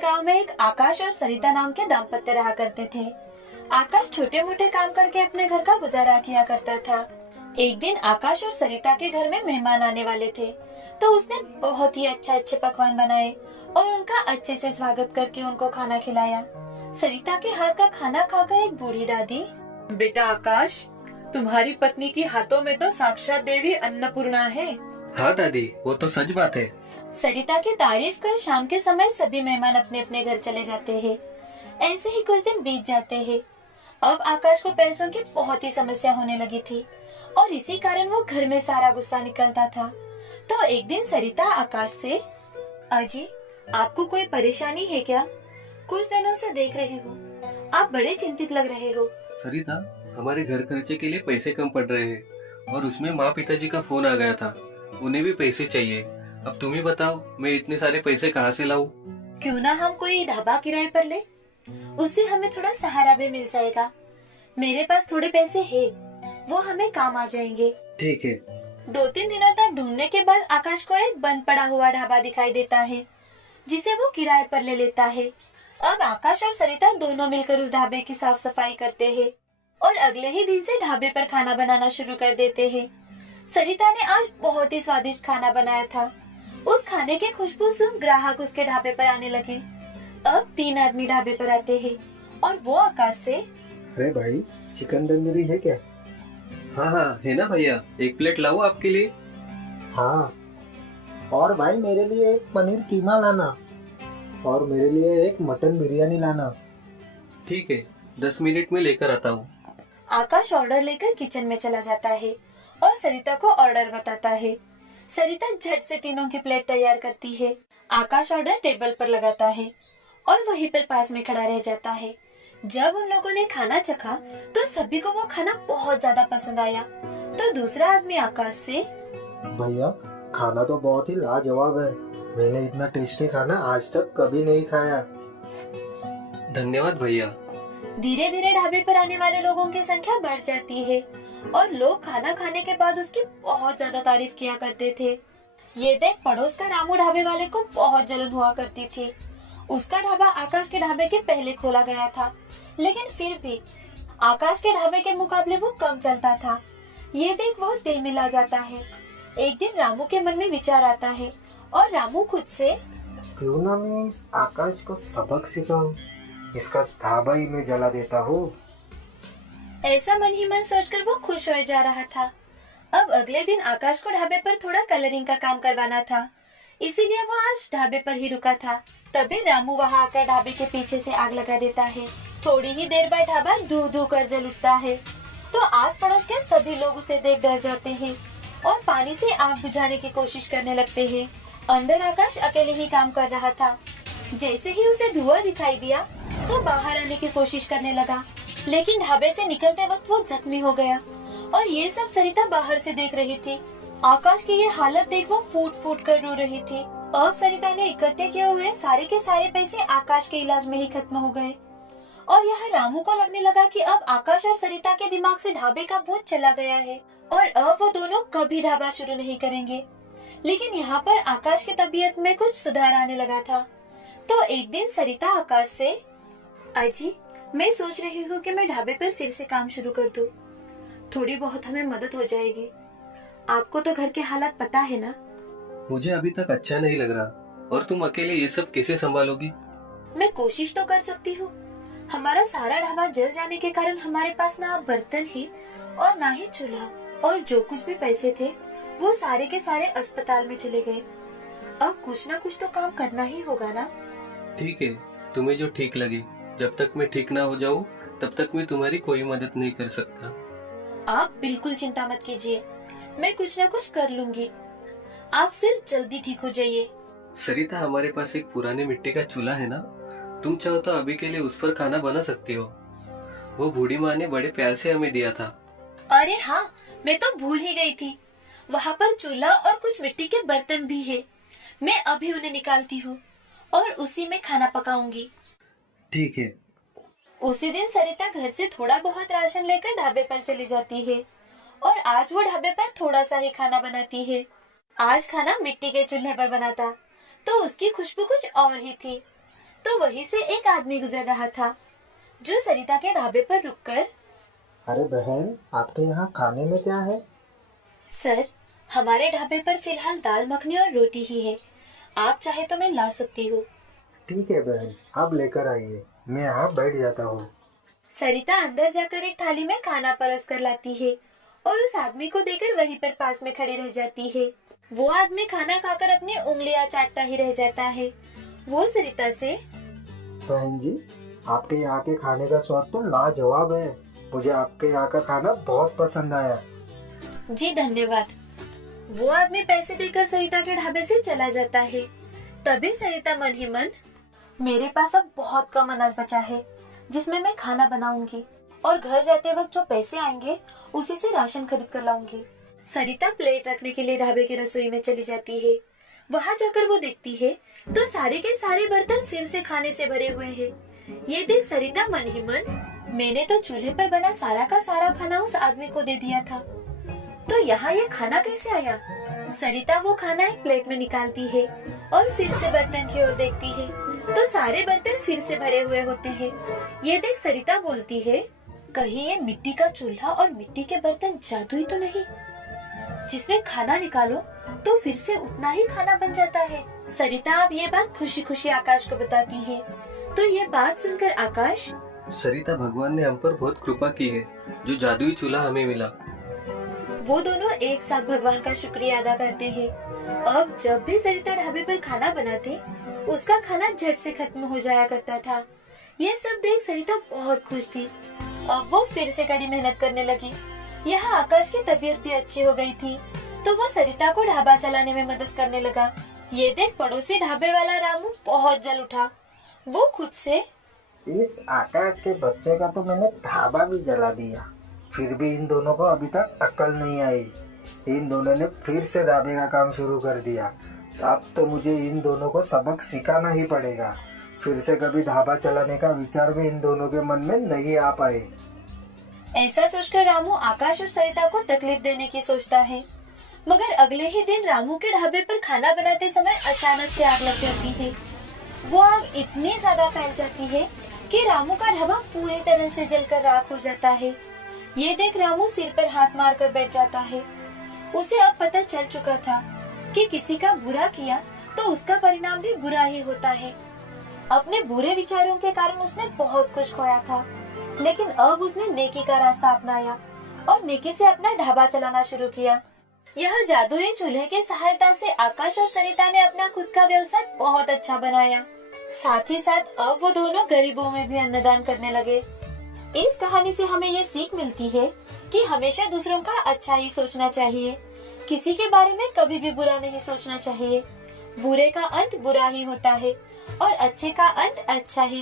गांव में एक आकाश और सरिता नाम के दाम्पत्य रहा करते थे। आकाश छोटे मोटे काम करके अपने घर का गुजारा किया करता था। एक दिन आकाश और सरिता के घर में मेहमान आने वाले थे, तो उसने बहुत ही अच्छे पकवान बनाए और उनका अच्छे से स्वागत करके उनको खाना खिलाया। सरिता के हाथ का खाना खाकर एक बूढ़ी दादी, बेटा आकाश, तुम्हारी पत्नी के हाथों में तो साक्षात देवी अन्नपूर्णा है। हाँ दादी, वो तो सच बात है। सरिता की तारीफ कर शाम के समय सभी मेहमान अपने अपने घर चले जाते हैं। ऐसे ही कुछ दिन बीत जाते हैं। अब आकाश को पैसों की बहुत ही समस्या होने लगी थी और इसी कारण वो घर में सारा गुस्सा निकलता था। तो एक दिन सरिता आकाश से, अजी, आपको कोई परेशानी है क्या? कुछ दिनों से देख रही हूँ, आप बड़े चिंतित लग रहे हो। सरिता, हमारे घर खर्चे के लिए पैसे कम पड़ रहे हैं और उसमें माँ पिताजी का फोन आ गया था। उन्हें भी पैसे चाहिए। अब तुम ही बताओ, मैं इतने सारे पैसे कहाँ से लाऊं? क्यों ना हम कोई ढाबा किराए पर ले, उससे हमें थोड़ा सहारा भी मिल जाएगा। मेरे पास थोड़े पैसे हैं, वो हमें काम आ जाएंगे। ठीक है। 2-3 दिनों तक ढूंढने के बाद आकाश को एक बंद पड़ा हुआ ढाबा दिखाई देता है, जिसे वो किराए पर ले लेता है। अब आकाश और सरिता दोनों मिलकर उस ढाबे की साफ सफाई करते हैं और अगले ही दिन से ढाबे पर खाना बनाना शुरू कर देते हैं। सरिता ने आज बहुत ही स्वादिष्ट खाना बनाया था। उस खाने की खुशबू सुन ग्राहक उसके ढाबे पर आने लगे। अब 3 आदमी ढाबे पर आते हैं और वो आकाश से, अरे भाई, चिकन तंदूरी है क्या? हाँ, है ना भैया, 1 प्लेट लाऊं आपके लिए? हाँ, और भाई मेरे लिए एक पनीर कीमा लाना और मेरे लिए एक मटन बिरयानी लाना। ठीक है, 10 मिनट में लेकर आता हूँ। आकाश ऑर्डर लेकर किचन में चला जाता है और सरिता को ऑर्डर बताता है। सरिता झट से तीनों की प्लेट तैयार करती है। आकाश ऑर्डर टेबल पर लगाता है और वहीं पर पास में खड़ा रह जाता है। जब उन लोगों ने खाना चखा तो सभी को वो खाना बहुत ज्यादा पसंद आया। तो दूसरा आदमी आकाश से, भैया, खाना तो बहुत ही लाजवाब है। मैंने इतना टेस्टी खाना आज तक कभी नहीं खाया। धन्यवाद भैया। धीरे धीरे ढाबे पर आने वाले लोगों की संख्या बढ़ जाती है और लोग खाना खाने के बाद उसकी बहुत ज्यादा तारीफ किया करते थे। ये देख पड़ोस का रामू ढाबे वाले को बहुत जलन हुआ करती थी। उसका ढाबा आकाश के ढाबे के पहले खोला गया था, लेकिन फिर भी आकाश के ढाबे के मुकाबले वो कम चलता था। ये देख वो दिल मिला जाता है। एक दिन रामू के मन में विचार आता है और रामू खुद से, क्यों ना मैं इस आकाश को सबक सिखाऊं, इसका ढाबा ही मैं जला देता हूँ। ऐसा मन ही मन सोचकर वो खुश हो जा रहा था। अब अगले दिन आकाश को ढाबे पर थोड़ा कलरिंग का काम करवाना था, इसीलिए वो आज ढाबे पर ही रुका था। तभी रामू वहाँ आकर ढाबे के पीछे से आग लगा देता है। थोड़ी ही देर बाद ढाबा धू धू कर जल उठता है। तो आस पड़ोस के सभी लोग उसे देख डर जाते हैं और पानी से आग बुझाने की कोशिश करने लगते हैं। अंदर आकाश अकेले ही काम कर रहा था। जैसे ही उसे धुआं दिखाई दिया, वो बाहर आने की कोशिश करने लगा, लेकिन ढाबे से निकलते वक्त वो जख्मी हो गया और ये सब सरिता बाहर से देख रही थी। आकाश की ये हालत देख वो फूट फूट कर रो रही थी। अब सरिता ने इकट्ठे किए हुए सारे के सारे पैसे आकाश के इलाज में ही खत्म हो गए और यह रामू को लगने लगा कि अब आकाश और सरिता के दिमाग से ढाबे का भूत चला गया है और अब वो दोनों कभी ढाबा शुरू नहीं करेंगे। लेकिन यहाँ पर आकाश की तबीयत में कुछ सुधार आने लगा था। तो एक दिन सरिता आकाश से, अजी, मैं सोच रही हूँ कि मैं ढाबे पर फिर से काम शुरू कर दूँ। थोड़ी बहुत हमें मदद हो जाएगी। आपको तो घर के हालात पता है ना। मुझे अभी तक अच्छा नहीं लग रहा, और तुम अकेले ये सब कैसे संभालोगी? मैं कोशिश तो कर सकती हूँ। हमारा सारा ढाबा जल जाने के कारण हमारे पास ना बर्तन ही और ना ही चूल्हा, और जो कुछ भी पैसे थे वो सारे के सारे अस्पताल में चले गए। अब कुछ ना कुछ तो काम करना ही होगा ना। ठीक है, तुम्हें जो ठीक लगे। जब तक मैं ठीक ना हो जाऊँ तब तक मैं तुम्हारी कोई मदद नहीं कर सकता। आप बिल्कुल चिंता मत कीजिए, मैं कुछ ना कुछ कर लूंगी। आप सिर्फ जल्दी ठीक हो जाइए। सरिता, हमारे पास एक पुराने मिट्टी का चूल्हा है ना, तुम चाहो तो अभी के लिए उस पर खाना बना सकती हो। वो बूढ़ी माँ ने बड़े प्यार से हमें दिया था। अरे हाँ, मैं तो भूल ही गई थी। वहाँ पर चूल्हा और कुछ मिट्टी के बर्तन भी है। मैं अभी उन्हें निकालती हूँ और उसी में खाना पकाऊंगी। ठीक है। उसी दिन सरिता घर से थोड़ा बहुत राशन लेकर ढाबे पर चली जाती है और आज वो ढाबे पर थोड़ा सा ही खाना बनाती है। आज खाना मिट्टी के चूल्हे पर बना था, तो उसकी खुशबू कुछ और ही थी। तो वहीं से एक आदमी गुजर रहा था जो सरिता के ढाबे पर रुककर, अरे बहन, आपके यहाँ खाने में क्या है? सर, हमारे ढाबे पर फिलहाल दाल मखनी और रोटी ही है, आप चाहे तो मैं ला सकती हूँ। ठीक है बहन, आप लेकर आइए, मैं यहाँ बैठ जाता हूँ। सरिता अंदर जाकर एक थाली में खाना परोस कर लाती है और उस आदमी को देकर वहीं पर पास में खड़ी रह जाती है। वो आदमी खाना खाकर अपनी उंगलियां चाटता ही रह जाता है। वो सरिता से, बहन जी, आपके यहाँ के खाने का स्वाद तो लाजवाब है। मुझे आपके यहाँ का खाना बहुत पसंद आया। जी धन्यवाद। वो आदमी पैसे देकर सरिता के ढाबे से चला जाता है। तभी सरिता मन ही मन, मेरे पास अब बहुत कम अनाज बचा है जिसमें मैं खाना बनाऊंगी और घर जाते वक्त जो पैसे आएंगे उसी से राशन खरीद कर लाऊंगी। सरिता प्लेट रखने के लिए ढाबे की रसोई में चली जाती है। वहाँ जाकर वो देखती है तो सारे के सारे बर्तन फिर से खाने से भरे हुए हैं। ये देख सरिता मन ही मन, मैंने तो चूल्हे पर बना सारा का सारा खाना उस आदमी को दे दिया था, तो यहाँ ये खाना कैसे आया? सरिता वो खाना एक प्लेट में निकालती है और फिर से बर्तन की ओर देखती है तो सारे बर्तन फिर से भरे हुए होते हैं। ये देख सरिता बोलती है, कहीं ये मिट्टी का चूल्हा और मिट्टी के बर्तन जादुई तो नहीं, जिसमें खाना निकालो तो फिर से उतना ही खाना बन जाता है। सरिता अब ये बात खुशी खुशी आकाश को बताती है। तो ये बात सुनकर आकाश, सरिता, भगवान ने हम पर बहुत कृपा की है, जो जादुई चूल्हा हमें मिला। वो दोनों एक साथ भगवान का शुक्रिया अदा करते हैं। अब जब भी सरिता ढाबे पर खाना बनाते, उसका खाना झट से खत्म हो जाया करता था। ये सब देख सरिता बहुत खुश थी। अब वो फिर से कड़ी मेहनत करने लगी। यहाँ आकाश की तबीयत भी अच्छी हो गई थी, तो वो सरिता को ढाबा चलाने में मदद करने लगा। ये देख पड़ोसी ढाबे वाला रामू बहुत जल उठा। वो खुद से, इस आकाश के बच्चे का तो मैंने ढाबा भी जला दिया, फिर भी इन दोनों को अभी तक अक्ल नहीं आई। इन दोनों ने फिर से ढाबे का काम शुरू कर दिया। अब तो मुझे इन दोनों को सबक सिखाना ही पड़ेगा। फिर से कभी ढाबा चलाने का विचार भी इन दोनों के मन में नहीं आ पाए। ऐसा सोचकर रामू आकाश और सरिता को तकलीफ देने की सोचता है। मगर अगले ही दिन रामू के ढाबे पर खाना बनाते समय अचानक से आग लग जाती है। वो आग इतनी ज्यादा फैल जाती है कि रामू का ढाबा पूरी तरह से जलकर राख हो जाता है। ये देख रामू सिर पर हाथ मारकर बैठ जाता है। उसे अब पता चल चुका था कि किसी का बुरा किया तो उसका परिणाम भी बुरा ही होता है। अपने बुरे विचारों के कारण उसने बहुत कुछ खोया था, लेकिन अब उसने नेकी का रास्ता अपनाया और नेकी से अपना ढाबा चलाना शुरू किया। यह जादुई चूल्हे की सहायता से आकाश और सरिता ने अपना खुद का व्यवसाय बहुत अच्छा बनाया। साथ ही साथ अब वो दोनों गरीबों में भी अन्नदान करने लगे। इस कहानी से हमें ये सीख मिलती है कि हमेशा दूसरों का अच्छा ही सोचना चाहिए। किसी के बारे में कभी भी बुरा नहीं सोचना चाहिए। बुरे का अंत बुरा ही होता है और अच्छे का अंत अच्छा ही